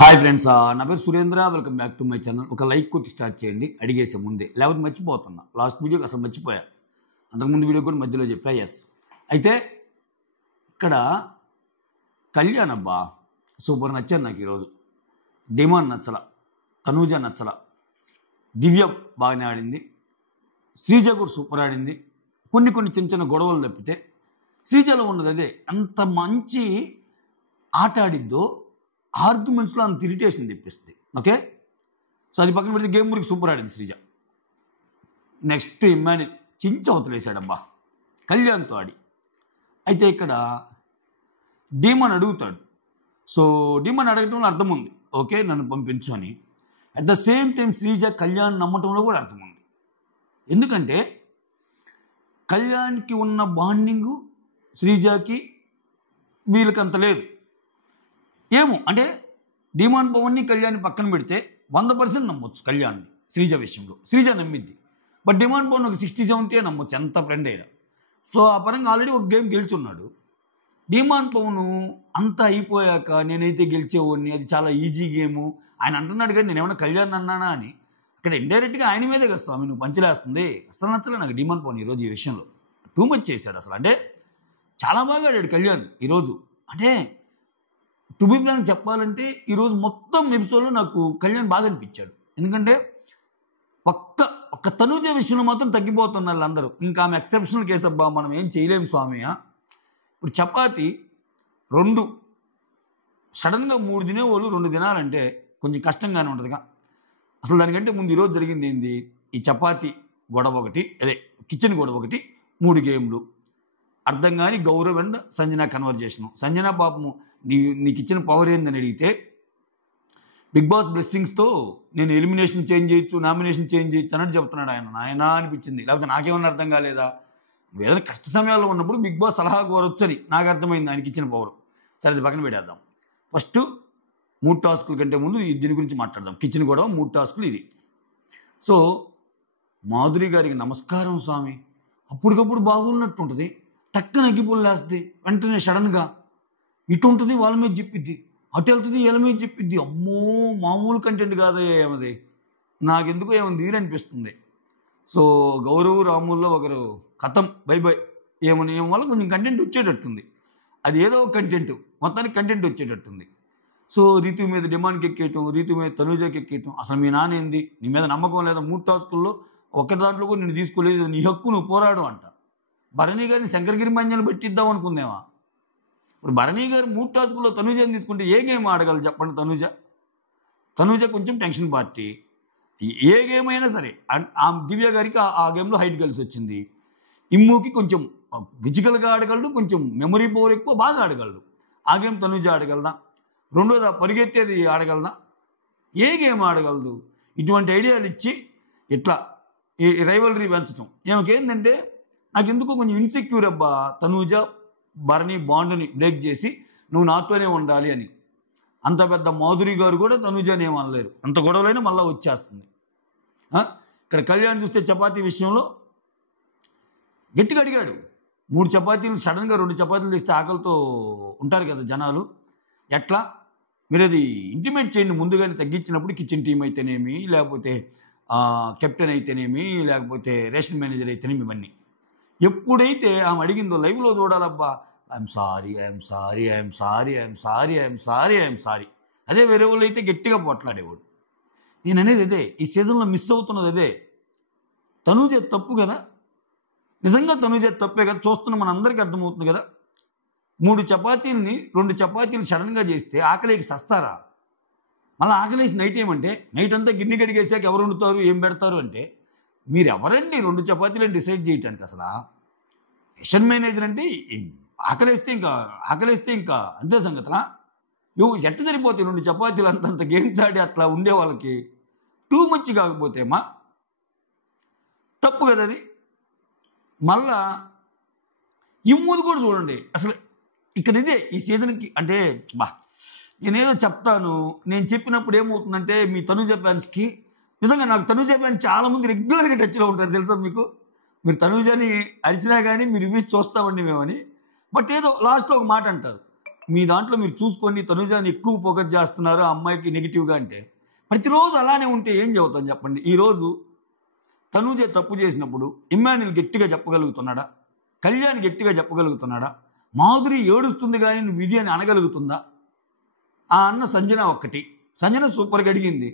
Hi friends, నా పేరు Surendra. Welcome back to my channel. ఒక లైక్ కొట్టి స్టార్ట్ చేయండి అడిగేసే ముందే, లేకపోతే మర్చిపోతున్నా. లాస్ట్ వీడియోకి అసలు మర్చిపోయా, అంతకుముందు వీడియో కూడా మధ్యలో చెప్పా. ఎస్, అయితే ఇక్కడ కళ్యాణ్ అబ్బా సూపర్ నచ్చాను నాకు ఈరోజు. డిమాండ్ నచ్చల, తనూజ నచ్చల, దివ్య బాగానే ఆడింది, శ్రీజ కూడా సూపర్ ఆడింది. కొన్ని చిన్న చిన్న గొడవలు తప్పితే శ్రీజలో ఉన్నది అదే. అంత మంచి ఆట ఆడిద్దో ఆర్గ్యుమెంట్స్లో అంత ఇరిటేషన్ తెప్పిస్తుంది. ఓకే, సో అది పక్కన పెడితే గేమ్ వరకు సూపర్ ఆడింది శ్రీజ. నెక్స్ట్ ఇమ్మాన్యుల్ చించి అవతలేసాడబ్బా కళ్యాణ్తో ఆడి. అయితే ఇక్కడ డీమన్ అడుగుతాడు. సో డీమన్ అడగటంలో అర్థం ఉంది, ఓకే నన్ను పంపించు అని. At the same time Sreeja Kalyan నమ్మటంలో కూడా అర్థం ఉంది. ఎందుకంటే కళ్యాణ్కి ఉన్న బాండింగు శ్రీజకి వీళ్ళకి అంత లేదు. ఏమో అంటే డిమాండ్ పవన్ని కళ్యాణ్ని పక్కన పెడితే 100% నమ్మొచ్చు కళ్యాణ్ని శ్రీజ విషయంలో. శ్రీజ నమ్మిద్ది, బట్ డిమాండ్ పవన్ ఒక 60-70 నమ్మొచ్చు ఎంత ఫ్రెండ్ అయినా. సో ఆ పరంగా ఆల్రెడీ ఒక గేమ్ గెలుచున్నాడు. డిమాండ్ పవన్ అంతా అయిపోయాక నేనైతే గెలిచేవాడిని, అది చాలా ఈజీ గేము ఆయన అంటున్నాడు. కానీ నేను ఏమన్నా కళ్యాణ్ అన్నానా అని ఇక్కడ ఇండైరెక్ట్గా ఆయన మీదే కదా స్వామి నువ్వు పంచలేస్తుంది. అసలు నచ్చలే నాకు డిమాండ్ పవన్ ఈరోజు ఈ విషయంలో. టూ మచ్ చేశాడు అసలు. అంటే చాలా బాగా ఆడాడు కళ్యాణ్ ఈరోజు. అంటే టు బి ఫ్రాంక్ చెప్పాలంటే ఈరోజు మొత్తం ఎపిసోడ్లో నాకు కళ్యాణ్ బాగా అనిపించాడు. ఎందుకంటే ఒక్క తనూజ విషయంలో మాత్రం తగ్గిపోతున్నారు అందరూ. ఇంకా ఆమె ఎక్సెప్షనల్ కేసు అబ్బా, మనం ఏం చేయలేము స్వామి. ఇప్పుడు చపాతి 2 సడన్గా 3 తినేవాళ్ళు 2 తినాలంటే కొంచెం కష్టంగానే ఉంటుందిగా. అసలు దానికంటే ముందు ఈరోజు జరిగింది ఏంది, ఈ చపాతి గొడవ ఒకటి, అదే కిచెన్ గొడవ ఒకటి, 3 గేమ్లు అర్థం కానీ గౌరవ్ అండ్ సంజన కన్వర్జేషను. సంజన పాపము నీకు ఇచ్చిన పవర్ ఏందని అడిగితే బిగ్ బాస్ బ్లెస్సింగ్స్తో నేను ఎలిమినేషన్ చేంజ్ చేయొచ్చు, నామినేషన్ చేంజ్ చేయొచ్చు అన్నట్టు చెప్తున్నాడు ఆయన. నాయన అనిపించింది, లేకపోతే నాకేమన్నా అర్థం కాలేదా? ఏదైనా కష్ట సమయాల్లో ఉన్నప్పుడు బిగ్ బాస్ సలహా కోరొచ్చు అని నాకు అర్థమైంది ఆయనకి ఇచ్చిన పవర్. సరే అది పక్కన పెట్టేద్దాం. ఫస్ట్ 3 టాస్కుల కంటే ముందు దీని గురించి మాట్లాడదాం. కిచెన్ కూడా 3 టాస్కులు ఇది. సో మాధురి గారికి నమస్కారం స్వామి. అప్పటికప్పుడు బాగున్నట్టు ఉంటుంది, టక్కన అగ్గిపుల్లు లేస్తుంది, వెంటనే సడన్గా ఇటు ఉంటుంది వాళ్ళ మీద చెప్పిద్ది, అటు వెళ్తుంది వీళ్ళ మీద చెప్పిద్ది. అమ్మో మామూలు కంటెంట్ కాదయ్యా ఏమది, నాకెందుకో ఏమని తీరు అనిపిస్తుంది. సో గౌరవ్ రాముల్లో ఒకరు కథం బై బై ఏమని ఏం వల్ల కొంచెం కంటెంట్ వచ్చేటట్టుంది. అది ఏదో ఒక కంటెంట్, మొత్తానికి కంటెంట్ వచ్చేటట్టుంది. సో రీతు మీద డిమాండ్కి ఎక్కేయటం, రీతు మీద తనూజకి ఎక్కేయటం. అసలు మీ నాన్న ఏంది, నీ మీద నమ్మకం లేదా? 3 టాస్కుల్లో ఒక్క దాంట్లో కూడా నేను తీసుకోలేదు, నీ హక్కు నువ్వు పోరాడు అంట. భరణి గారిని శంకరగిరి మంజలు పెట్టిద్దాం అనుకుందేమా? ఇప్పుడు భరణి గారు 3 టాస్కుల్లో తనూజని తీసుకుంటే ఏ గేమ్ ఆడగలరు చెప్పండి? తనూజ కొంచెం టెన్షన్ పార్టీ, ఏ గేమ్ అయినా సరే. ఆ దివ్య గారికి ఆ గేమ్లో హైట్ కలిసి వచ్చింది. ఇమ్ముకి కొంచెం ఫిజికల్గా ఆడగలడు, కొంచెం మెమరీ పవర్ ఎక్కువ, బాగా ఆడగలడు. ఆ గేమ్ తనూజ ఆడగలదా? రెండోదా పరిగెత్తేది ఆడగలదా? ఏ గేమ్ ఆడగలదు? ఇటువంటి ఐడియాలు ఇచ్చి ఇట్లా ఈ రైవలరీ పెంచడం ఏమికేందంటే నాకు ఎందుకో కొంచెం ఇన్సెక్యూర్ అబ్బా. తనూజ భరణి బాండ్ని బ్రేక్ చేసి నువ్వు నాతోనే ఉండాలి అని. అంత పెద్ద మాధురి గారు కూడా తనూజని ఏమనలేరు, అంత గొడవలైనా మళ్ళీ వచ్చేస్తుంది. ఇక్కడ కళ్యాణ్ చూస్తే చపాతీ విషయంలో గట్టిగా అడిగాడు. 3 చపాతీలు సడన్గా 2 చపాతీలు తెస్తే ఆకలితో ఉంటారు కదా జనాలు. ఎట్లా మీరు అది ఇంటిమేట్ చేయండి ముందుగానే తగ్గించినప్పుడు. కిచెన్ టీం అయితేనేమి, లేకపోతే కెప్టెన్ అయితేనేమి, లేకపోతే రేషన్ మేనేజర్ అయితేనేమి, ఇవన్నీ ఎప్పుడైతే ఆమె అడిగిందో లైవ్లో చూడాలబ్బా. I'm sorry, I'm sorry, I'm sorry, I'm sorry, I'm sorry, I'm sorry. అదే వేరే వాళ్ళు అయితే గట్టిగా పోట్లాడేవాడు. నేను అనేది అదే, ఈ సీజన్లో మిస్ అవుతున్నది అదే. తనూజ తప్పు కదా, నిజంగా తనూజ తప్పే కదా, చూస్తున్న మన అందరికీ అర్థమవుతుంది కదా. 3 చపాతీలని 2 చపాతీలు సడన్గా చేస్తే ఆకలికి సస్తారా? మళ్ళీ ఆకలేసి నైట్ ఏమంటే నైట్ అంతా గిన్నె కడిగేసాక ఎవరు వండుతారు, ఏం పెడతారు అంటే మీరు ఎవరండి 2 చపాతీలను డిసైడ్ చేయటానికి? అసలు రేషన్ మేనేజర్ అంటే ఆకలేస్తే ఇంకా అంతే సంగతిలా. ఎట్ట సరిపోతాయి 2 చపాతీలు అంతంత గేమ్స్ ఆడి అట్లా ఉండే వాళ్ళకి? టూ మచ్ కాకపోతే మా తప్పు కదా అది. మళ్ళా ఇమ్ముది కూడా చూడండి. అసలు ఇక్కడ ఇదే ఈ సీజన్కి అంటే నేనేదో చెప్తాను, నేను చెప్పినప్పుడు ఏమవుతుందంటే మీ తనూజ ఫ్యాన్స్కి నిజంగా నాకు తనూజ ఫ్యాన్స్ చాలామంది రెగ్యులర్గా టచ్లో ఉంటారు తెలుసా మీకు. మీరు తనూజని అరిచినా కానీ మీరు రివ్యూస్ చూస్తామండి మేమని, బట్ ఏదో లాస్ట్లో ఒక మాట అంటారు, మీ దాంట్లో మీరు చూసుకోండి, తనుజాని ఎక్కువ ఫోకస్ చేస్తున్నారు ఆ అమ్మాయికి నెగిటివ్గా అంటే. ప్రతిరోజు అలానే ఉంటే ఏం చెబుతాం చెప్పండి? ఈరోజు తనూజ తప్పు చేసినప్పుడు ఇమ్మాన్యుల్ గట్టిగా చెప్పగలుగుతున్నాడా? కళ్యాణ్ గట్టిగా చెప్పగలుగుతున్నాడా? మాధురి ఏడుస్తుంది కానీ నువ్వు ఇది అని అనగలుగుతుందా? ఆ అన్న సంజన ఒక్కటి. సంజన సూపర్గా అడిగింది.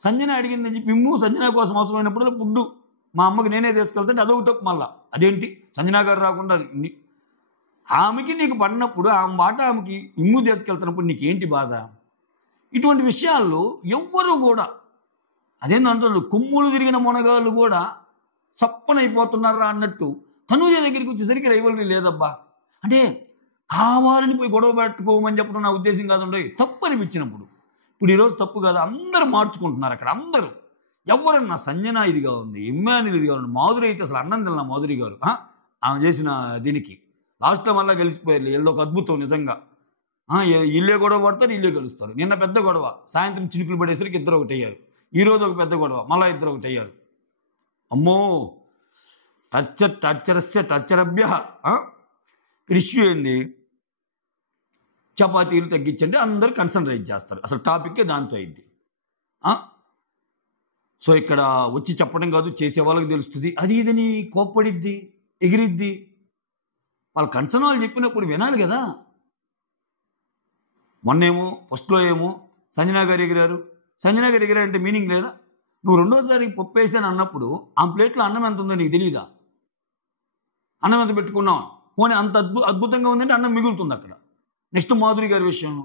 సంజన అడిగిందని చెప్పి సంజన కోసం అవసరమైనప్పుడు ఫుడ్డు మా అమ్మకి నేనే తీసుకెళ్తాంటే అదొక తప్పు. మళ్ళా అదేంటి సంజన గారు రాకుండా ఆమెకి నీకు పడినప్పుడు ఆమె మాట ఆమెకి తీసుకెళ్తున్నప్పుడు నీకేంటి బాధ? ఇటువంటి విషయాల్లో ఎవ్వరూ కూడా అదేంటంటారు, కొమ్ములు తిరిగిన మునగాళ్ళు కూడా సప్పనైపోతున్నారా అన్నట్టు తనూజ దగ్గరికి వచ్చేసరికి రైవలరీ లేదబ్బా. అంటే కావాలని పోయి గొడవ పెట్టుకోమని చెప్పడం నా ఉద్దేశం కాదండి. తప్పు అనిపించినప్పుడు ఇప్పుడు ఈరోజు తప్పు కాదు, అందరూ మార్చుకుంటున్నారు అక్కడ. అందరూ ఎవరన్నా సంజన ఇదిగా ఉంది, ఇమ్మాన్యుల్ ఇదిగా ఉంది, మాధురి అయితే అసలు అన్నం తిన్న మాధురి గారు ఆమె చేసిన దీనికి లాస్ట్లో మళ్ళీ గెలిచిపోయారు. వీళ్ళు ఒక అద్భుతం నిజంగా. ఇల్లే గొడవ పడతారు, ఇల్లే గెలుస్తారు. నిన్న పెద్ద గొడవ, సాయంత్రం చినుకులు పడేసరికి ఇద్దరు ఒకటి అయ్యారు. ఈరోజు ఒక పెద్ద గొడవ, మళ్ళీ ఇద్దరు ఒకటి అయ్యారు. అమ్మో టచ్చరభ్య. ఇక్కడ ఇష్యూ ఏంది? చపాతీలు తగ్గించండి, అందరూ కన్సన్ట్రేట్ చేస్తారు. అసలు టాపిక్కే దాంతో అయింది. సో ఇక్కడ వచ్చి చెప్పడం కాదు, చేసే వాళ్ళకి తెలుస్తుంది. అది ఇదని కోప్పడిద్ది, ఎగిరిద్ది. వాళ్ళ కన్సర్న్ వాళ్ళు చెప్పినప్పుడు వినాలి కదా. మొన్నేమో ఫస్ట్లో ఏమో సంజన గారు ఎగిరారు. సంజన గారు ఎగిరారంటే మీనింగ్ లేదా? నువ్వు రెండోసారి పప్పు వేసాను అన్నప్పుడు ఆ ప్లేట్లో అన్నం ఎంత ఉందో నీకు తెలియదా? అన్నం ఎంత పెట్టుకున్నావు? పోనీ అంత అద్భుతంగా ఉందంటే అన్నం మిగులుతుంది అక్కడ. నెక్స్ట్ మాధురి గారి విషయంలో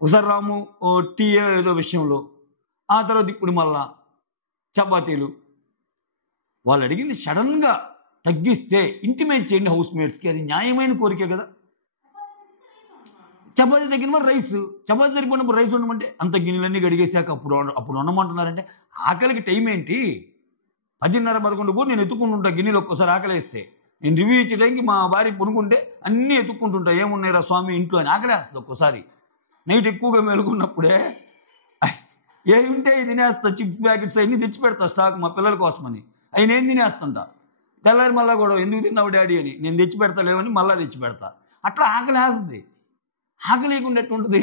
ఒకసారి రాము టీ ఏదో విషయంలో, ఆ తర్వాత ఇప్పుడు మళ్ళా చపాతీలు. వాళ్ళు అడిగింది సడన్గా తగ్గిస్తే ఇంటిమేట్ చేయండి హౌస్ మేట్స్కి, అది న్యాయమైన కోరికే కదా. చపాతీ తగ్గిన మరి రైస్, చపాతీ సరిపోయినప్పుడు రైస్ ఉండమంటే అంత గిన్నెలన్నీ గడిగేసాక అప్పుడు ఉండమంటున్నారంటే ఆకలికి టైం ఏంటి? 10:30-11 కూడా నేను ఎత్తుకుంటుంటా గిన్నెలు. ఒక్కోసారి ఆకలి వేస్తే నేను రివ్యూ ఇచ్చే టైంకి మా భార్య పనుకుంటే అన్నీ ఎత్తుక్కుంటుంటా, ఏమున్నాయిరా స్వామి ఇంట్లో అని. ఆకలేస్తుంది ఒక్కోసారి. నైట్ ఎక్కువగా మేలుకున్నప్పుడే ఏమి ఉంటే తినేస్తా. చిప్స్ ప్యాకెట్స్ అన్నీ తెచ్చి పెడతా స్టాక్ మా పిల్లల కోసమని. అవి నేను తినేస్తుంటా. తెల్లారి మళ్ళీ కూడా ఎందుకు తిన్నావు డాడీ అని నేను తెచ్చి పెడతా లేవని మళ్ళీ తెచ్చి పెడతా. అట్లా ఆకలి వేస్తుంది. ఆకలి లేకుండా ఎట్టుంటుంది?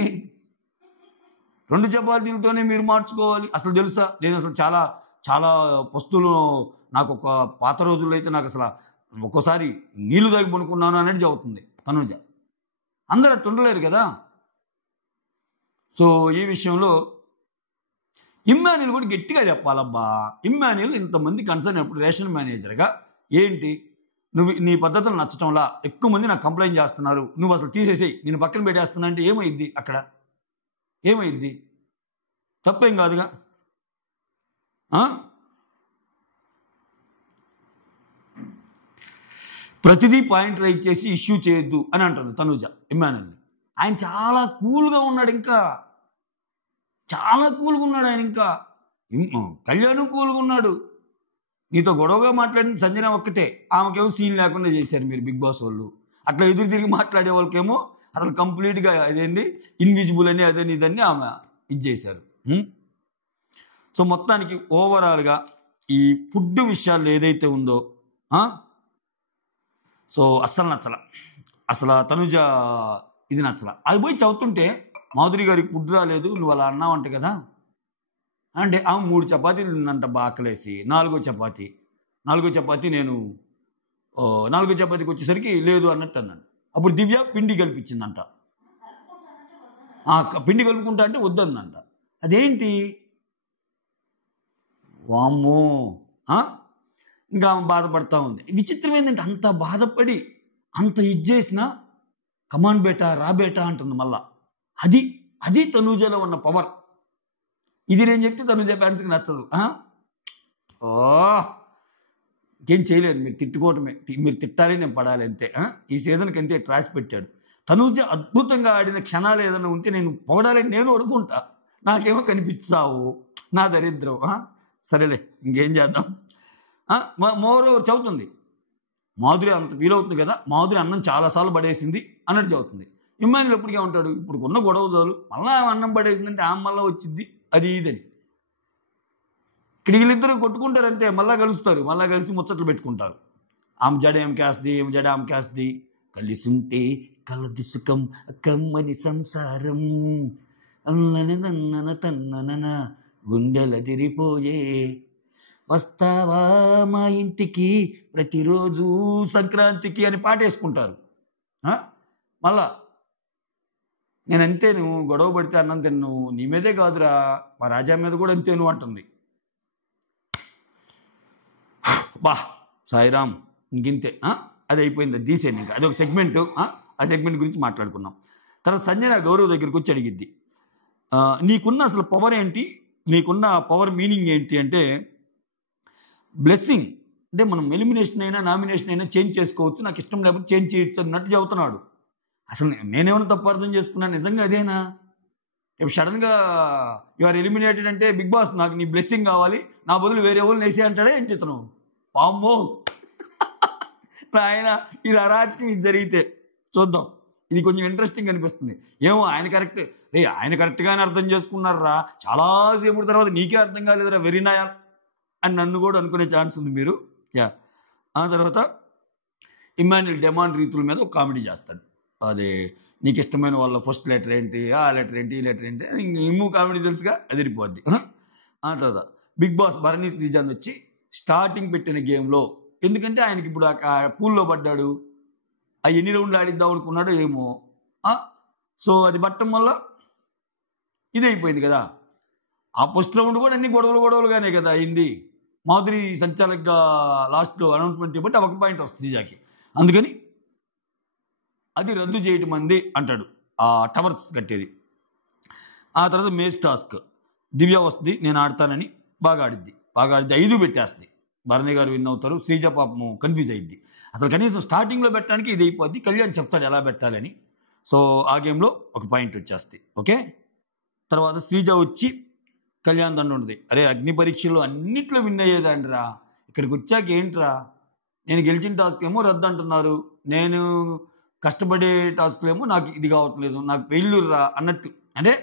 2 చపాతీలతోనే మీరు మార్చుకోవాలి. అసలు తెలుసా, నేను అసలు చాలా చాలా వస్తువులు నాకు ఒక పాత రోజుల్లో అయితే నాకు అసలు ఒక్కోసారి నీళ్లు తాగి పనుకున్నాను అనేది చెబుతుంది తనుజ. అందరూ అట్టు ఉండలేరు కదా. సో ఈ విషయంలో ఇమ్మాన్యుల్ కూడా గట్టిగా చెప్పాలబ్బా. ఇమ్మాన్యుల్ ఇంతమంది కన్సర్న్ అయినప్పుడు రేషన్ మేనేజర్గా ఏంటి నువ్వు నీ పద్ధతులు నచ్చటంలా ఎక్కువ మంది నాకు కంప్లైంట్ చేస్తున్నారు, నువ్వు అసలు తీసేసేయి, నేను పక్కన పెట్టేస్తున్నా అంటే ఏమైద్ది? అక్కడ ఏమైద్ది? తప్పేం కాదుగా. ప్రతిదీ పాయింట్ రైట్ చేసి ఇష్యూ చేయొద్దు అని అంటుంది తనుజ ఇమ్మాన్యుల్ని. ఆయన చాలా కూల్గా ఉన్నాడు, ఇంకా చాలా కూల్గా ఉన్నాడు ఆయన. ఇంకా కళ్యాణ్ కూల్గా ఉన్నాడు. నీతో గొడవగా మాట్లాడిన సంజన ఒక్కతే, ఆమెకేమో సీన్ లేకుండా చేశారు మీరు బిగ్ బాస్ వాళ్ళు. అట్లా ఎదురు తిరిగి మాట్లాడే వాళ్ళకేమో అసలు కంప్లీట్గా అదేంది ఇన్విజిబుల్ అని అదని ఇదని ఆమె ఇది చేశారు. సో మొత్తానికి ఓవరాల్గా ఈ ఫుడ్ విషయాల్లో ఏదైతే ఉందో సో అస్సలు నచ్చల. అసలు తనుజ ఇది నచ్చల. అది పోయి చదువుతుంటే మాధురి గారికి ఫుడ్ రాలేదు నువ్వు అలా అన్నావంట కదా అంటే ఆమె 3 చపాతీలు తిందంట బాకలేసి. 4వ చపాతీ నేను 4వ చపాతీకి వచ్చేసరికి లేదు అన్నట్టు అన్నాడు. అప్పుడు దివ్య పిండి కల్పించిందంట. పిండి కలుపుకుంటా అంటే వద్దందంట. అదేంటి వామ్మో. ఇంకా ఆమె బాధపడతా ఉంది. విచిత్రం ఏంటంటే అంత బాధపడి అంత ఇది చేసినా కమాన్ బేటా రా బేటా అంటుంది మళ్ళా. అది తనూజలో ఉన్న పవర్. ఇది నేను చెప్తే తనూజ ఫ్యాన్స్కి నచ్చదు. ఇంకేం చేయలేదు, మీరు తిట్టుకోవటమే. మీరు తిట్టాలి, నేను పడాలి అంతే. ఈ సీజన్కి అంతే ట్రాష్ పెట్టాడు. తనూజ అద్భుతంగా ఆడిన క్షణాలు ఏదైనా ఉంటే నేను పొగడాలని నేను అనుకుంటా, నాకేమో కనిపించావు నా దరిద్రం. సరేలే ఇంకేం చేద్దాం. మోర్ ఓవర్ చదువుతుంది మాధురి, అంత వీలవుతుంది కదా. మాధురి అన్నం చాలాసార్లు పడేసింది అన్నట్టు చదువుతుంది. ఇమ్మాన్యుల్ ఎప్పటికే ఉంటాడు, ఇప్పుడు ఉన్న గొడవ చాలు మళ్ళీ అన్నం పడేసిందంటే ఆమె మళ్ళీ వచ్చిద్ది అది ఇదని. ఇక్కడ వీళ్ళిద్దరూ కొట్టుకుంటారంతే, మళ్ళీ కలుస్తారు, మళ్ళీ కలిసి ముచ్చట్లు పెట్టుకుంటారు. ఆమె జడ ఏం కేస్తుంది, ఏం జడ ఆమె కేస్తుంది, కలిసుంటే కలదు సుఖం కమ్మని సంసారం అన్నన తన్నన గుండెలదిరిపోయే వస్తావా మా ఇంటికి ప్రతిరోజు సంక్రాంతికి అని పాట వేసుకుంటారు. మళ్ళా నేను అంతే, నువ్వు గొడవ పడితే అన్నం తిన్ను, నీ మీదే కాదురా మా రాజా మీద కూడా అంతే నువ్వు అంటుంది. బా సాయిరామ్ ఇంకింతే, అది అయిపోయింది, అది తీసేయండి ఇంకా, అదొక సెగ్మెంట్. ఆ సెగ్మెంట్ గురించి మాట్లాడుకున్నాం. తర్వాత సంజన గౌరవ్ దగ్గరికి వచ్చి అడిగిద్ది, నీకున్న అసలు పవర్ ఏంటి, నీకున్న పవర్ మీనింగ్ ఏంటి అంటే బ్లెస్సింగ్. అంటే మనం ఎలిమినేషన్ అయినా నామినేషన్ అయినా చేంజ్ చేసుకోవచ్చు, నాకు ఇష్టం లేకపోతే చేంజ్ చేయొచ్చు అన్నట్టు చెబుతున్నాడు. అసలు నేనేమైనా తప్పు అర్థం చేసుకున్నాను, నిజంగా అదేనా? రేపు సడన్గా యు ఆర్ ఎలిమినేటెడ్ అంటే బిగ్ బాస్ నాకు నీ బ్లెస్సింగ్ కావాలి, నా బదులు వేరే వాళ్ళని వేసే అంటాడే ఏం చేతను? పామ్మో ఆయన, ఇది అరాచకం, ఇది జరిగితే చూద్దాం. ఇది కొంచెం ఇంట్రెస్టింగ్ అనిపిస్తుంది. ఏమో ఆయన కరెక్ట్, ఆయన కరెక్ట్గానే అర్థం చేసుకున్నారా, చాలాసేపు తర్వాత నీకే అర్థం కాలేదురా వెరీ నాయల్ అని నన్ను కూడా అనుకునే ఛాన్స్ ఉంది మీరు. ఆ తర్వాత ఇమాన్యుల్ డెమాన్ రీతుల మీద ఒక కామెడీ చేస్తాడు. అదే నీకు ఇష్టమైన వాళ్ళ ఫస్ట్ లెటర్ ఏంటి, ఆ లెటర్ ఏంటి, ఈ లెటర్ ఏంటి, ఇమ్ము కామెడీ తెలుసుగా, అదిరిపోద్ది. ఆ తర్వాత బిగ్ బాస్ భరణి శ్రీజాన్ వచ్చి స్టార్టింగ్ పెట్టిన గేమ్లో, ఎందుకంటే ఆయనకి ఇప్పుడు ఆ పూల్లో పడ్డాడు, ఆ ఎన్ని రౌండ్లు ఆడిద్దాం అనుకున్నాడో ఏమో, సో అది పట్టడం వల్ల ఇది అయిపోయింది కదా. ఆ ఫస్ట్ రౌండ్ కూడా అన్ని గొడవలుగానే కదా అయింది. మాధురి సంచాలకుగా లాస్ట్లో అనౌన్స్మెంట్ ఇవ్వబట్టి ఒక పాయింట్ వస్తుంది శ్రీజాకి, అందుకని అది రద్దు చేయటం అంది అంటాడు ఆ టవర్స్ కట్టేది. ఆ తర్వాత మేజ్ టాస్క్ దివ్య వస్తుంది, నేను ఆడతానని బాగా ఆడిద్ది 5 పెట్టేస్తుంది. భరణి గారు విన్ అవుతారు, శ్రీజ పాపము కన్ఫ్యూజ్ అయ్యిద్ది. అసలు కనీసం స్టార్టింగ్లో పెట్టడానికి ఇది అయిపోద్ది, కళ్యాణ్ చెప్తాడు ఎలా పెట్టాలని. సో ఆ గేమ్లో ఒక పాయింట్ వచ్చేస్తుంది. ఓకే, తర్వాత శ్రీజ వచ్చి కళ్యాణ్ దండ ఉంటుంది, అరే అగ్ని పరీక్షలు అన్నిట్లో విన్ అయ్యేదండిరా, ఇక్కడికి వచ్చాక ఏంట్రా, నేను గెలిచిన టాస్క్ ఏమో రద్దు అంటున్నారు, నేను కష్టపడే టాస్క్లు ఏమో నాకు ఇది కావట్లేదు, నాకు ఫెయిల్యూర్ రా అన్నట్టు. అంటే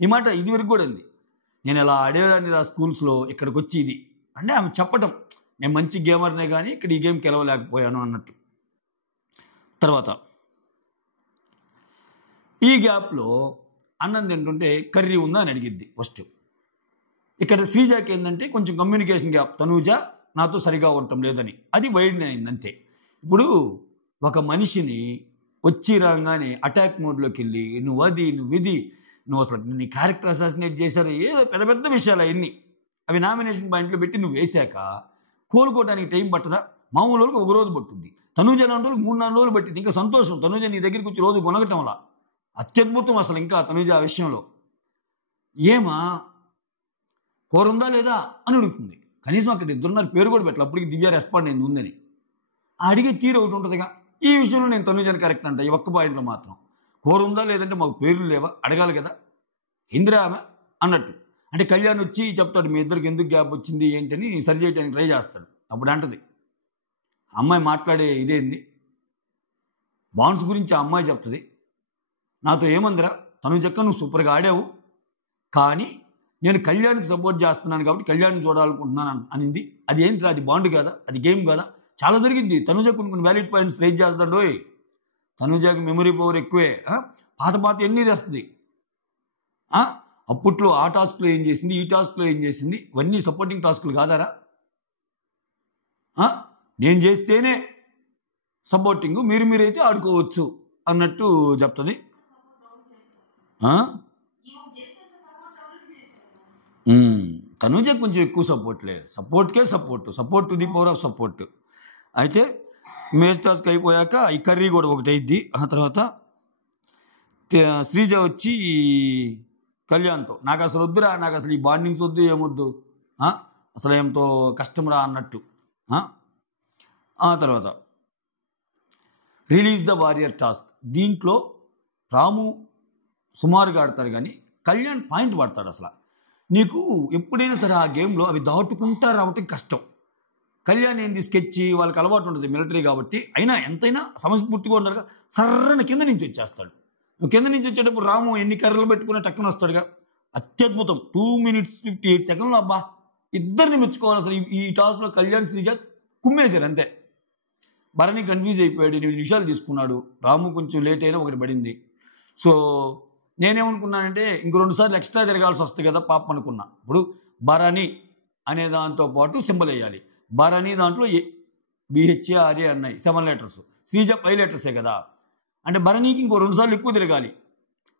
ఈ మాట ఇదివరకు కూడా ఉంది, నేను ఎలా ఆడేదాన్ని రా స్కూల్స్లో, ఇక్కడికి వచ్చి ఇది అంటే ఆమె చెప్పటం, నేను మంచి గేమర్నే కానీ ఇక్కడ ఈ గేమ్ గెలవలేకపోయాను అన్నట్టు. తర్వాత ఈ గ్యాప్లో అన్నం తింటుంటే కర్రీ ఉందా అని అడిగిద్ది ఫస్ట్. ఇక్కడ శ్రీజాకి ఏంటంటే కొంచెం కమ్యూనికేషన్ గ్యాప్, తనూజ నాతో సరిగా ఉండటం లేదని, అది వైడ్ అయింది అంతే. ఇప్పుడు ఒక మనిషిని వచ్చి రాగానే అటాక్ మోడ్లోకి వెళ్ళి నువ్వు అది నువ్వు ఇది నువ్వు అసలు నీ క్యారెక్టర్ అసాసినేట్ చేశారు, ఏదో పెద్ద పెద్ద విషయాలు అవన్నీ, అవి నామినేషన్ పాయింట్లో పెట్టి నువ్వు వేసాక కోలుకోవడానికి టైం పట్టదా? మామూలు వాళ్ళకి ఒక రోజు పట్టుద్ది, తనూజ లాంటి వాళ్ళకి 3-4 రోజులు పట్టింది. ఇంకా సంతోషం, తనూజ నీ దగ్గరికి వచ్చి రోజు కొనగటంలా అత్యద్భుతం అసలు. ఇంకా తనూజ ఆ విషయంలో ఏమా కూర ఉందా లేదా అని అడుగుతుంది. కనీసం అక్కడ ఇద్దరున్నారు, పేరు కూడా పెట్టాలి, అప్పటికి దివ్య రెస్పాండ్ అయింది ఉందని. అడిగే తీరు ఒకటి ఉంటుందిగా. ఈ విషయంలో నేను తనూజని కరెక్ట్ అంట, ఈ ఒక్క పాయింట్లో మాత్రం కూర ఉందా లేదంటే మాకు పేర్లు లేవా అడగాలి కదా ఇందిరా ఆమె అన్నట్టు. అంటే కళ్యాణ్ వచ్చి చెప్తాడు మీ ఇద్దరికి ఎందుకు గ్యాప్ వచ్చింది ఏంటని సరి చేయడానికి ట్రై చేస్తాడు. అప్పుడు అంటది అమ్మాయి మాట్లాడే ఇదేంది, బాండ్స్ గురించి ఆ అమ్మాయి చెప్తుంది, నాతో ఏమందిరా తనూజక్క నువ్వు సూపర్గా ఆడావు, కానీ నేను కళ్యాణ్కి సపోర్ట్ చేస్తున్నాను కాబట్టి కళ్యాణ్ చూడాలనుకుంటున్నాను అనింది. అది ఏంటి, అది బాండ్ కదా, అది గేమ్ కదా, చాలా జరిగింది. తనూజ కొన్ని వ్యాలిడ్ పాయింట్స్ రైజ్ చేస్తాడు. తనూజకి మెమరీ పవర్ ఎక్కువే, పాత ఎన్ని తెస్తుంది. అప్పట్లో ఆ టాస్క్లో ఏం చేసింది, ఈ టాస్క్లో ఏం చేసింది, ఇవన్నీ సపోర్టింగ్ టాస్కులు కాదారా? నేను చేస్తేనే సపోర్టింగ్, మీరైతే ఆడుకోవచ్చు అన్నట్టు చెప్తుంది. తనూజ కొంచెం ఎక్కువ support to the power of support. అయితే మేజ్ టాస్క్ అయిపోయాక ఈ కర్రీ కూడా ఒకటి అయింది. ఆ తర్వాత శ్రీజ వచ్చి కళ్యాణ్తో నాకు అసలు వద్దురా, నాకు అసలు ఈ బాండింగ్స్ వద్దు, ఏమొద్దు, అసలు ఏమితో కష్టం రా అన్నట్టు. ఆ తర్వాత రిలీజ్ ద వారియర్ టాస్క్, దీంట్లో రాము సుమారుగా ఆడతాడు కానీ కళ్యాణ్ పాయింట్ పడతాడు. అసలు నీకు ఎప్పుడైనా సరే ఆ గేమ్లో అవి దాటుకుంటా రావటం కష్టం. కళ్యాణ్ ఏంది స్కెచ్, వాళ్ళకి అలవాటు ఉంటుంది మిలిటరీ కాబట్టి, అయినా ఎంతైనా సమస్ఫూర్తిగా ఉండాలిగా, సర్రన కింద నుంచి వచ్చేస్తాడు. నువ్వు కింద నుంచి వచ్చేటప్పుడు రాము ఎన్ని కర్రలు పెట్టుకునే టక్కున వస్తాడుగా, అత్యద్భుతం. 2 minutes 58 seconds అబ్బా, ఇద్దరిని మెచ్చుకోవాలి. అసలు ఈ టాస్క్లో కళ్యాణ్ శ్రీజ కుమ్మేశారు అంతే. భరణి కన్ఫ్యూజ్ అయిపోయాడు, 8 నిమిషాలు తీసుకున్నాడు. రాము కొంచెం లేట్ అయినా ఒకటి పడింది. సో నేనేమనుకున్నానంటే ఇంక 2 సార్లు ఎక్స్ట్రా తిరగాల్సి వస్తుంది కదా పాపం అనుకున్నా. ఇప్పుడు భరణి అనే దాంతో పాటు సింబల్ వేయాలి. భరణి దాంట్లో BHARA అన్నాయి 7 లెటర్స్, శ్రీజ 5 లెటర్సే కదా, అంటే భరణికి ఇంకో 2 సార్లు ఎక్కువ తిరగాలి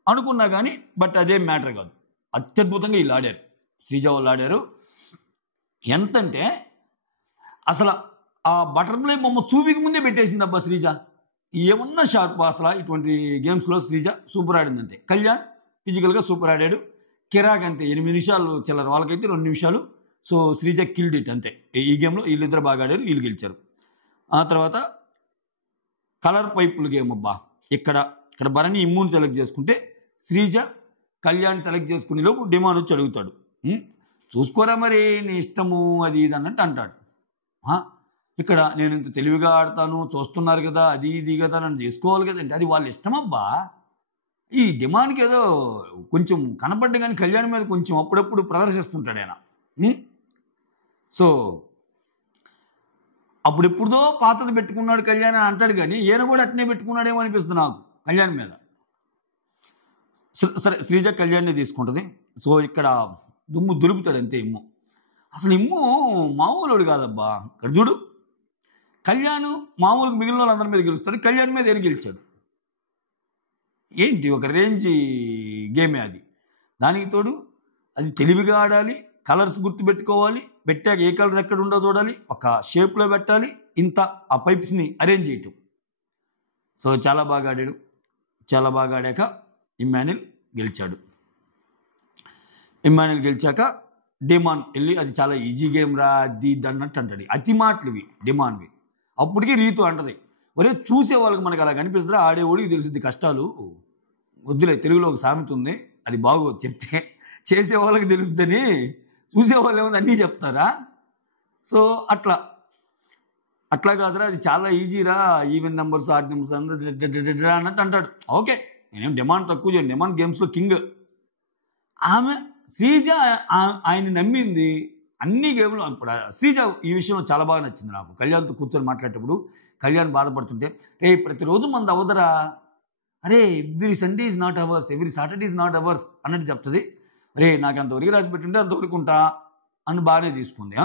అనుకున్నా కానీ బట్ అదేం మ్యాటర్ కాదు. అత్యద్భుతంగా వీళ్ళు ఆడారు, శ్రీజ వాళ్ళు ఆడారు. ఎంతంటే అసలు ఆ బటర్ఫ్లై బొమ్మ చూపికి ముందే పెట్టేసింది అబ్బా శ్రీజ. ఏమన్నా షార్ప్ అసలు ఇటువంటి గేమ్స్లో శ్రీజ సూపర్ ఆడిందంటే. కళ్యాణ్ ఫిజికల్గా సూపర్ ఆడాడు. కిరాక్ అంతే, 8 నిమిషాలు చిల్లర, వాళ్ళకైతే 2 నిమిషాలు. సో శ్రీజ కిల్డ్ ఇట్ అంతే. ఈ గేమ్లో వీళ్ళిద్దరు బాగా ఆడారు, వీళ్ళు గెలిచారు. ఆ తర్వాత కలర్ పైపుల గేమ్ అబ్బా. ఇక్కడ భరణి ఇమ్యూన్ సెలెక్ట్ చేసుకుంటే శ్రీజ కళ్యాణ్ సెలెక్ట్ చేసుకునే లోపు డిమాండ్ వచ్చి అడుగుతాడు, చూసుకోరా మరి నీ ఇష్టము అది ఇది అన్నట్టు అంటాడు. ఇక్కడ నేను ఇంత తెలివిగా ఆడతాను, చూస్తున్నారు కదా, అది ఇది కదా, నన్ను చేసుకోవాలి కదంటే అది వాళ్ళ ఇష్టమబ్బా. ఈ డిమాండ్కి ఏదో కొంచెం కనపడ్డ కానీ కళ్యాణ్ మీద కొంచెం అప్పుడప్పుడు ప్రదర్శిస్తుంటాడు ఆయన. సో అప్పుడెప్పుడుదో పాతది పెట్టుకున్నాడు కళ్యాణ్ అని అంటాడు కానీ ఈయన కూడా అట్నే పెట్టుకున్నాడేమో అనిపిస్తుంది నాకు కళ్యాణ్ మీద. సరే శ్రీజ కళ్యాణ్ని తీసుకుంటుంది. సో ఇక్కడ దుమ్ము దులుపుతాడు అంతే ఇమ్ము. అసలు ఇమ్ము మామూలుడు కాదబ్బా. ఇక్కడ చూడు, కళ్యాణ్ మామూలుగా మిగిలిన వాళ్ళందరి మీద గెలుస్తాడు, కళ్యాణ్ మీద ఏం గెలిచాడు. ఏంటి ఒక రేంజ్ గేమే అది. దానికి తోడు అది తెలివిగా ఆడాలి, కలర్స్ గుర్తుపెట్టుకోవాలి, పెట్టాక ఏ కలర్ ఎక్కడ ఉండో చూడాలి, ఒక షేప్లో పెట్టాలి, ఇంత ఆ పైప్స్ని అరేంజ్ చేయటం. సో చాలా బాగా ఆడాడు. చాలా బాగా ఆడాక ఇమ్మాన్యుల్ గెలిచాడు. ఇమ్మాన్యుల్ గెలిచాక డిమాన్ వెళ్ళి అది చాలా ఈజీ గేమ్ రా అది అన్నట్టు అంటాడు. అతి మాటలు ఇవి డిమాన్వి. అప్పటికి రీతు అంటది, ఒరే చూసే వాళ్ళకి మనకు అలా కనిపిస్తుందా, ఆడేవాడికి తెలుస్తుంది కష్టాలు. వద్దులే, తెలుగులో ఒక సామెత ఉంది, అది బాగోదు చెప్తే, చేసే వాళ్ళకి తెలుస్తుందని చూసేవాళ్ళు ఏమో అన్నీ చెప్తారా. సో అట్లా కాదురా, అది చాలా ఈజీరా, ఈవెన్ నెంబర్స్ ఆడ్ నెంబర్స్ అన్నట్టు అంటాడు. ఓకే, నేనేం డిమాండ్ తక్కువ చేయను, డిమాండ్ గేమ్స్లో కింగ్. ఆమె శ్రీజ ఆయన నమ్మింది అన్ని గేమ్లు. ఇప్పుడు శ్రీజ ఈ విషయంలో చాలా బాగా నచ్చింది నాకు. కళ్యాణ్తో కూర్చొని మాట్లాడేటప్పుడు కళ్యాణ్ బాధపడుతుంటే, రే ప్రతిరోజు మంది అవ్వదురా, అరే every Sunday is not hours, every Saturday is not hours అన్నట్టు చెప్తుంది. రే నాకు అంతవరకు రాసి పెట్టుంటే అంతవరకు ఉంటా అని బాగానే తీసుకుంది.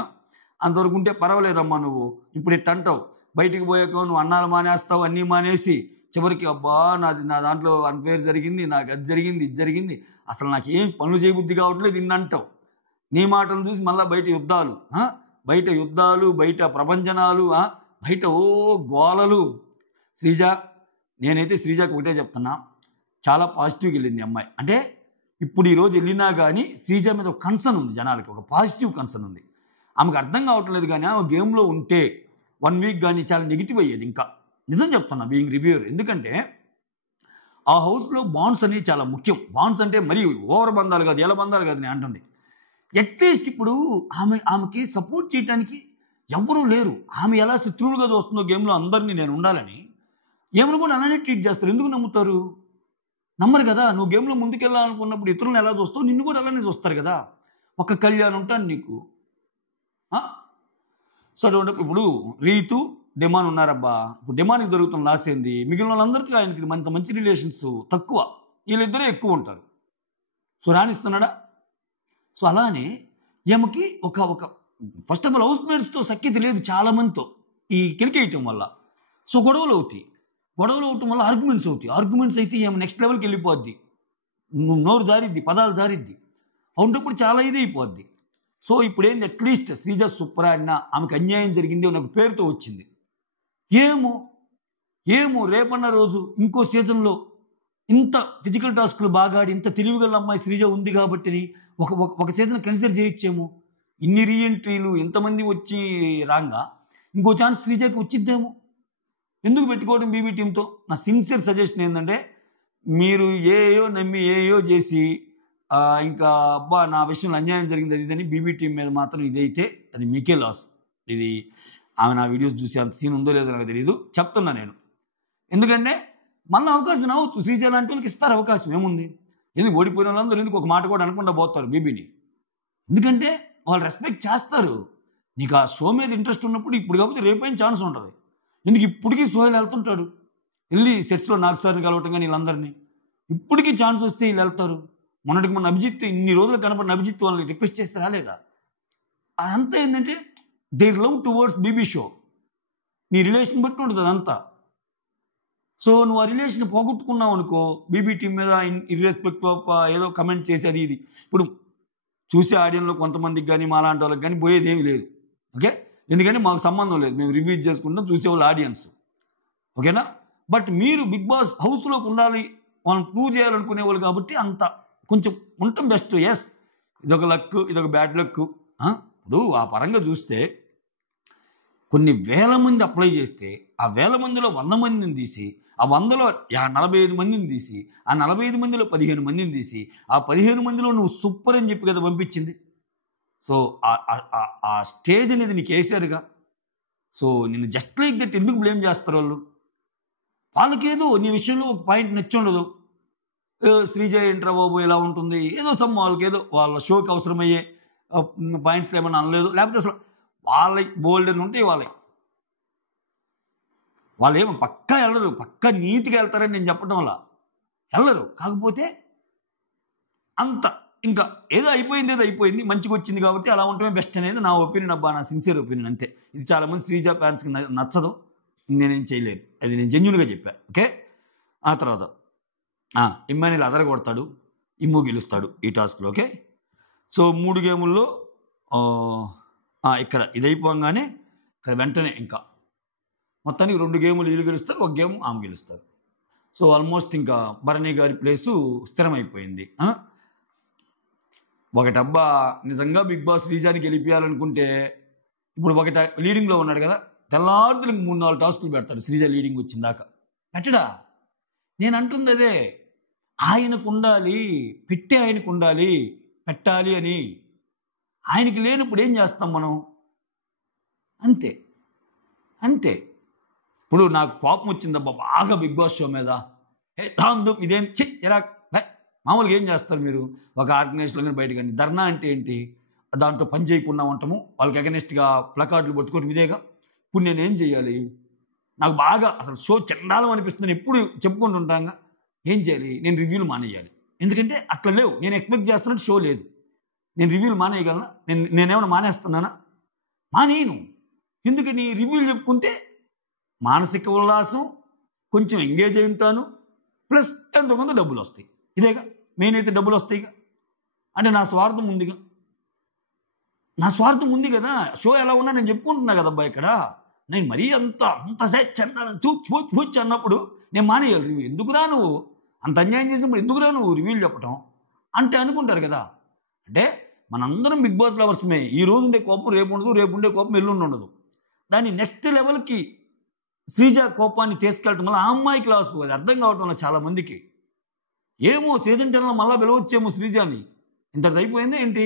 అంతవరకు ఉంటే పర్వాలేదమ్మా, నువ్వు ఇప్పుడు ఇట్ట అంటావు, బయటికి పోయాక నువ్వు అన్నాలు మానేస్తావు, అన్నీ మానేసి చివరికి అబ్బా నా దాంట్లో అన్ఫేర్ జరిగింది, నాకు అది జరిగింది, ఇది జరిగింది, అసలు నాకు ఏం పనులు చేయబుద్ధి కావట్లేదు ఇన్ని అంటావు. నీ మాటలు చూసి మళ్ళీ బయట యుద్ధాలు, బయట ప్రపంచనాలు, బయట గోలలు. శ్రీజ, నేనైతే శ్రీజకు ఒకటే చెప్తున్నా, చాలా పాజిటివ్గా వెళ్ళింది అమ్మాయి. అంటే ఇప్పుడు ఈరోజు వెళ్ళినా కానీ శ్రీజ మీద ఒక కన్సర్న్ ఉంది జనాలకి, ఒక పాజిటివ్ కన్సర్న్ ఉంది. ఆమెకు అర్థం కావట్లేదు కానీ ఆమె గేమ్లో ఉంటే 1 వీక్ కానీ చాలా నెగిటివ్ అయ్యేది. ఇంకా నిజం చెప్తున్నా బీయింగ్ రివ్యూయర్. ఎందుకంటే ఆ హౌస్లో బాండ్స్ అనేవి చాలా ముఖ్యం. బాండ్స్ అంటే మరీ ఓవర్ బంధాలు కాదు, ఎలా బంధాలు కాదు నేను అంటుంది. అట్లీస్ట్ ఇప్పుడు ఆమెకి సపోర్ట్ చేయడానికి ఎవరూ లేరు. ఆమె ఎలా శత్రువులుగా చూస్తుందో గేమ్లో అందరినీ నేను ఉండాలని, ఏమైనా కూడా అలానే ట్రీట్ చేస్తారు. ఎందుకు నమ్ముతారు? నమ్మరు కదా. నువ్వు గేమ్లో ముందుకెళ్ళాలనుకున్నప్పుడు ఇతరులను ఎలా చూస్తావు, నిన్ను కూడా అలానే చూస్తారు కదా. ఒక కళ్యాణ్ ఉంటాను నీకు. సో ఇప్పుడు రీతు డిమాండ్ ఉన్నారబ్బా. ఇప్పుడు డిమాండ్కి దొరుకుతున్న లాస్ ఏంది, మిగిలిన వాళ్ళందరికీ ఆయనకి మంచి రిలేషన్స్ తక్కువ, వీళ్ళిద్దరే ఎక్కువ ఉంటారు. సో రాణిస్తున్నాడా. సో అలానే ఈమెకి ఒక ఫస్ట్ ఆఫ్ ఆల్ హౌస్ మేట్స్తో సఖ్యత లేదు చాలా మందితో ఈ కిరికేయటం వల్ల. సో గొడవలు అవటం వల్ల ఆర్గ్యుమెంట్స్ అయితే ఏమో నెక్స్ట్ లెవెల్కి వెళ్ళిపోద్ది, నోరు జారిద్ది, పదాలు జారిద్ది, అవునప్పుడు చాలా ఇది అయిపోద్ది. సో ఇప్పుడు ఏంది, అట్లీస్ట్ శ్రీజ సూపర్ ఆడినా ఆమెకు అన్యాయం జరిగింది నాకు పేరుతో వచ్చింది. ఏమో రేపన్న రోజు ఇంకో సీజన్లో ఇంత ఫిజికల్ టాస్క్లు బాగా ఆడి ఇంత తెలివిగల అమ్మాయి శ్రీజ ఉంది కాబట్టి ఒక సీజన్ కన్సిడర్ చేయొచ్చేమో. ఇన్ని రీఎంట్రీలు ఎంతమంది వచ్చి రాగా ఇంకో ఛాన్స్ శ్రీజకి వచ్చిద్దేమో. ఎందుకు పెట్టుకోవడం బీబీ టీంతో? నా సిన్సియర్ సజెషన్ ఏంటంటే, మీరు ఏయో నమ్మి ఏయో చేసి ఇంకా అబ్బా నా విషయంలో అన్యాయం జరిగింది అది ఇదని బీబీ టీం మీద మాత్రం ఇదైతే అది మీకే లాస్. ఇది ఆమె నా వీడియోస్ చూసి అంత సీన్ ఉందో లేదో నాకు తెలియదు, చెప్తున్నా నేను. ఎందుకంటే మళ్ళీ అవకాశం రావచ్చు, శ్రీజ లాంటి వాళ్ళకి ఇస్తారు అవకాశం, ఏముంది. ఎందుకు ఓడిపోయిన వాళ్ళందరూ ఎందుకు ఒక మాట కూడా అనకుండా పోతారు బీబీని? ఎందుకంటే వాళ్ళు రెస్పెక్ట్ చేస్తారు. నీకు ఆ షో మీద ఇంట్రెస్ట్ ఉన్నప్పుడు ఇప్పుడు కాకపోతే రేపైన ఛాన్స్ ఉంటుంది. ఎందుకు ఇప్పటికీ సోహెల్ వెళ్తుంటాడు, వెళ్ళి సెట్స్లో నాగ్ సార్ని కలవటం కానీ వీళ్ళందరినీ ఇప్పటికీ ఛాన్స్ వస్తే వీళ్ళు వెళ్తారు. మొన్నటికి మన అభిజిత్ ఇన్ని రోజులు కనపడిన అభిజిత్ వాళ్ళని రిక్వెస్ట్ చేస్తే రాలేదా? అదంతా ఏంటంటే their love towards BB show. నీ రిలేషన్ బట్టి ఉంటుంది అదంతా. సో నువ్వు ఆ రిలేషన్ పోగొట్టుకున్నావు అనుకో, బీబీ టీం మీద ఇర్రెస్పెక్ట్ ఆఫ్ ఏదో కమెంట్ చేసి అది ఇది, ఇప్పుడు చూసే ఆడియన్లో కొంతమందికి కానీ మా లాంటి వాళ్ళకి కానీ పోయేది ఏమీ లేదు. ఓకే, ఎందుకంటే మాకు సంబంధం లేదు, మేము రివ్యూ చేసుకుంటాం, చూసేవాళ్ళు ఆడియన్స్. ఓకేనా? బట్ మీరు బిగ్ బాస్ హౌస్లోకి ఉండాలి, మనం ప్రూవ్ చేయాలనుకునే వాళ్ళు కాబట్టి అంత కొంచెం ఉండటం బెస్ట్. ఎస్, ఇదొక లక్, ఇదొక బ్యాడ్ లక్. ఇప్పుడు ఆ పరంగా చూస్తే కొన్ని వేల మంది అప్లై చేస్తే ఆ వేల మందిలో 100 మందిని తీసి, ఆ 100లో 45 మందిని తీసి, ఆ 45 మందిలో 15 మందిని తీసి, ఆ 15 మందిలో నువ్వు సూపర్ అని చెప్పి కదా పంపించింది. సో ఆ స్టేజ్ అనేది నీకు వేసారుగా. సో నిన్ను జస్ట్ లైక్ దట్ ఎందుకు బ్లేమ్ చేస్తారు వాళ్ళు? వాళ్ళకేదో నీ విషయంలో ఒక పాయింట్ నచ్చి ఉండదు. శ్రీజ ఏంట్రా బాబు ఇలా ఉంటుంది, ఏదో వాళ్ళకి ఏదో వాళ్ళ షోకి అవసరమయ్యే పాయింట్స్లో ఏమన్నా అనలేదు, లేకపోతే అసలు వాళ్ళ బోల్డ్ అని ఉంటే వాళ్ళు ఏమో పక్కా వెళ్ళరు, పక్కా నీతిగా వెళ్తారని నేను చెప్పడం వల్ల వెళ్ళరు. కాకపోతే అంత ఇంకా ఏదో అయిపోయింది, మంచిగా వచ్చింది కాబట్టి అలా ఉండటమే బెస్ట్ అనేది నా ఒపీనియన్. అబ్బా, నా సిన్సియర్ ఒపీనియన్ అంతే. ఇది చాలామంది శ్రీజ ఫ్యాన్స్కి నచ్చదు, నేనేం చేయలేను, అది నేను జెన్యూన్గా చెప్పా. ఓకే, ఆ తర్వాత ఇమ్మాన్యుల్ అదరగొడతాడు, ఇమ్ము గెలుస్తాడు ఈ టాస్క్లో. ఓకే, సో 3 గేముల్లో ఇక్కడ ఇది అయిపోగానే ఇక్కడ వెంటనే ఇంకా మొత్తానికి 2 గేములు వీళ్ళు గెలుస్తారు, 1 గేమ్ ఆమె గెలుస్తారు. సో ఆల్మోస్ట్ ఇంకా భరణి గారి ప్లేసు స్థిరమైపోయింది. ఒకటబ్బా, నిజంగా బిగ్ బాస్ శ్రీజాని గెలిపించాలనుకుంటే ఇప్పుడు ఒకట లీడింగ్లో ఉన్నాడు కదా, తెల్లారుతులకు 3-4 టాస్కులు పెడతాడు శ్రీజ లీడింగ్ వచ్చిన దాకా. పెట్టడా? నేను అంటుంది అదే, ఆయనకు ఉండాలి, ఆయనకు ఉండాలి, పెట్టాలి అని. ఆయనకి లేనప్పుడు ఏం చేస్తాం మనం? అంతే. ఇప్పుడు నాకు కోపం వచ్చిందబ్బా బాగా బిగ్ బాస్ షో మీద, ఇదేం చిరాక్. మామూలుగా ఏం చేస్తారు మీరు ఒక ఆర్గనైజేషన్లో కానీ బయట కానీ? ధర్నా అంటే ఏంటి? దాంట్లో పని చేయకుండా ఉంటాము, వాళ్ళకి అగెనిస్ట్గా ప్లకార్డులు పట్టుకోవడం ఇదేగా. ఇప్పుడు నేనేం చేయాలి? నాకు బాగా అసలు షో చండాలం అనిపిస్తుంది, ఎప్పుడు చెప్పుకుంటుంటాగా. ఏం చేయాలి? నేను రివ్యూలు మానేయాలి. ఎందుకంటే అట్లా లేవు, నేను ఎక్స్పెక్ట్ చేస్తున్నట్టు షో లేదు. నేను రివ్యూలు మానేయగలనా? నేనేమైనా మానేస్తున్నానా? మానేయను. ఎందుకని? రివ్యూలు చెప్పుకుంటే మానసిక ఉల్లాసం, కొంచెం ఎంగేజ్ అయి ఉంటాను, ప్లస్ ఎంతో కొంత డబ్బులు వస్తాయి. ఇదేగా మెయిన్. అయితే డబ్బులు వస్తాయిగా, అంటే నా స్వార్థం ఉంది కదా. షో ఎలా ఉన్నా నేను చెప్పుకుంటున్నా కదబ్బా ఇక్కడ. నేను మరీ అంత చందాలని చూచి అన్నప్పుడు నేను మానేయాలి రివ్యూ. ఎందుకురా నువ్వు అంత అన్యాయం చేసినప్పుడు ఎందుకురా నువ్వు రివ్యూలు చెప్పటం అంటే అనుకుంటారు కదా. అంటే మనందరం బిగ్ బాస్ లవర్స్మే. ఈ రోజు ఉండే కోపం రేపు ఉండదు, రేపు ఉండే కోపం ఎల్లుండి ఉండదు. దాన్ని నెక్స్ట్ లెవెల్కి శ్రీజ కోపాన్ని తీసుకెళ్ళటం వల్ల ఆ అమ్మాయికి లాస్. అది అర్థం కావటం వల్ల చాలామందికి ఏమో సీజన్ 10లో మళ్ళీ పిలవచ్చేమో శ్రీజాని. ఇంతటి అయిపోయింది ఏంటి?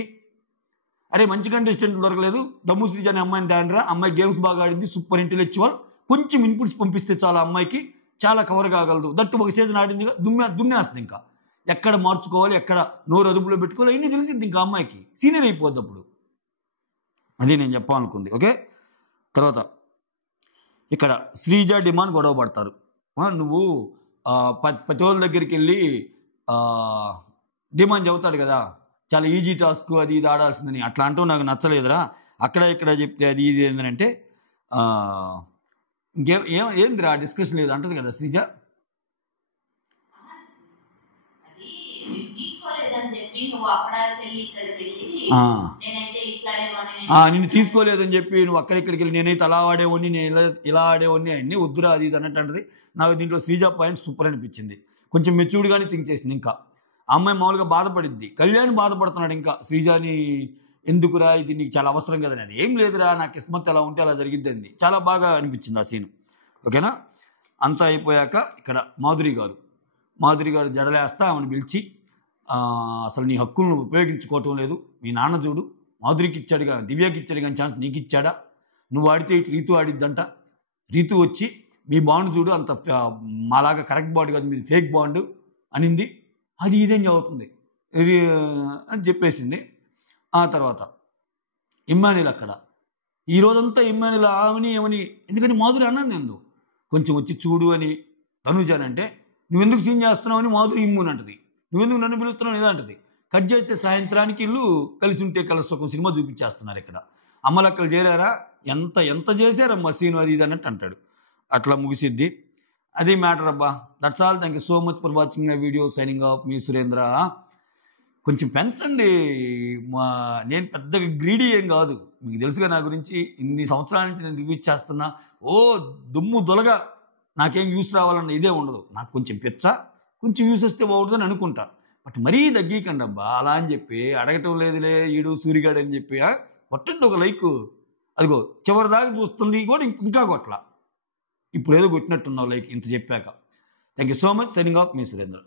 అరే మంచి కంటెస్టెంట్ దొరకలేదు, దమ్ము శ్రీజ అనే అమ్మాయిని డాండ్రా, అమ్మాయి గేమ్స్ బాగా ఆడింది, సూపర్ ఇంటెలెక్చువల్, కొంచెం ఇన్పుట్స్ పంపిస్తే చాలా అమ్మాయికి చాలా కవర్ కాగలదు. దట్టు ఒక సీజన్ ఆడిందిగా, దున్నేస్తుంది. ఇంకా ఎక్కడ మార్చుకోవాలి, ఎక్కడ నోరు అదుపులో పెట్టుకోవాలి ఇన్ని తెలిసింది ఇంకా అమ్మాయికి. సీనియర్ అయిపోద్ది అప్పుడు. అది నేను చెప్పాలనుకుంది. ఓకే, తర్వాత ఇక్కడ శ్రీజ డిమాండ్ గొడవ పడతారు. నువ్వు ప్రతి వాళ్ళ దగ్గరికి వెళ్ళి డిమాండ్ చెబుతాడు కదా, చాలా ఈజీ టాస్క్ అది ఇది ఆడాల్సిందని. అట్లా అంటూ నాకు నచ్చలేదురా, అక్కడ ఇక్కడ చెప్తే అది ఇది ఏంటంటే ఏందిరా డిస్కషన్ లేదు అంటది కదా శ్రీజ. నిన్ను తీసుకోలేదని చెప్పి నువ్వు అక్కడిక్కడికి వెళ్ళి నేనైతే అలా ఆడేవాడిని, నేను ఇలా ఆడేవాడిని, అన్నీ వద్దురా అది ఇది అన్నట్టు అంటది. నాకు దీంట్లో శ్రీజ పాయింట్ సూపర్ అనిపించింది. కొంచెం మెచ్యూర్డ్గానే థింక్ చేసింది. ఇంకా అమ్మాయి మామూలుగా బాధపడిద్ది, కళ్యాణ్ బాధపడుతున్నాడు ఇంకా శ్రీజాని ఎందుకురా ఇది నీకు చాలా అవసరం కదని. అది ఏం లేదురా, నా కిస్మత్ ఎలా ఉంటే అలా జరిగిద్దండి. చాలా బాగా అనిపించింది ఆ సీన్. ఓకేనా? అంతా అయిపోయాక ఇక్కడ మాధురి గారు జడలేస్తా ఆమెను పిలిచి, అసలు నీ హక్కులను ఉపయోగించుకోవటం లేదు, మీ నాన్న చూడు మాధురికి ఇచ్చాడుగా, దివ్యకి ఇచ్చాడు కానీ ఛాన్స్ నీకు ఇచ్చాడా? నువ్వు ఆడితే ఇటు రీతు ఆడిద్దంట, రీతు వచ్చి మీ బాండ్ చూడు అంత మాలాగా కరెక్ట్ బాండ్ కాదు, మీది ఫేక్ బాండ్ అనింది. అది ఇదేం చదువుతుంది అని చెప్పేసింది. ఆ తర్వాత ఇమ్మాన్యుల్ అక్కడ ఈ రోజంతా ఇమ్మాన్యుల్ ఆమెని ఏమని, ఎందుకంటే మాధురి అన్నాను నేను కొంచెం వచ్చి చూడు అని తనుజ అని అంటే, నువ్వెందుకు సీన్ చేస్తున్నావు అని మాధురి ఇమ్ముని అంటది. నువ్వెందుకు నన్ను పిలుస్తున్నావు ఇదా అంటది. కట్ చేస్తే సాయంత్రానికి ఇల్లు కలిసి ఉంటే కలసుఖం సినిమా చూపించేస్తున్నారు ఇక్కడ. అమ్మలక్కలు చేరారా, ఎంత ఎంత చేశారమ్మా సీను అది ఇది అన్నట్టు అంటాడు. అట్లా ముగిసిద్ది. అది మ్యాటర్ అబ్బా. That's all. Thank you so much for watching my video. Signing off, మీ సురేంద్ర. కొంచెం పెంచండి. నేను పెద్దగా గ్రీడీ ఏం కాదు, మీకు తెలుసుగా నా గురించి. ఇన్ని సంవత్సరాల నుంచి నేను రివ్యూ చేస్తున్నా. దుమ్ము దొలగా నాకేం వ్యూస్ రావాలన్న ఇదే ఉండదు. నాకు కొంచెం కొంచెం వ్యూస్ వస్తే బాగుంటుందని అనుకుంటా. బట్ మరీ తగ్గీకండి అబ్బా అలా అని చెప్పి. అడగటం లేదులే ఈడు సూరిగాడు అని చెప్పి కొట్టండి ఒక లైక్. అదిగో చివరి దాకా చూస్తుంది కూడా ఇంకా కొట్ల. ఇప్పుడు ఏదో కొట్టినట్టున్నావు లైక్ ఇంత చెప్పాక. Thank you so much. Signing off, మీ సురేంద్ర.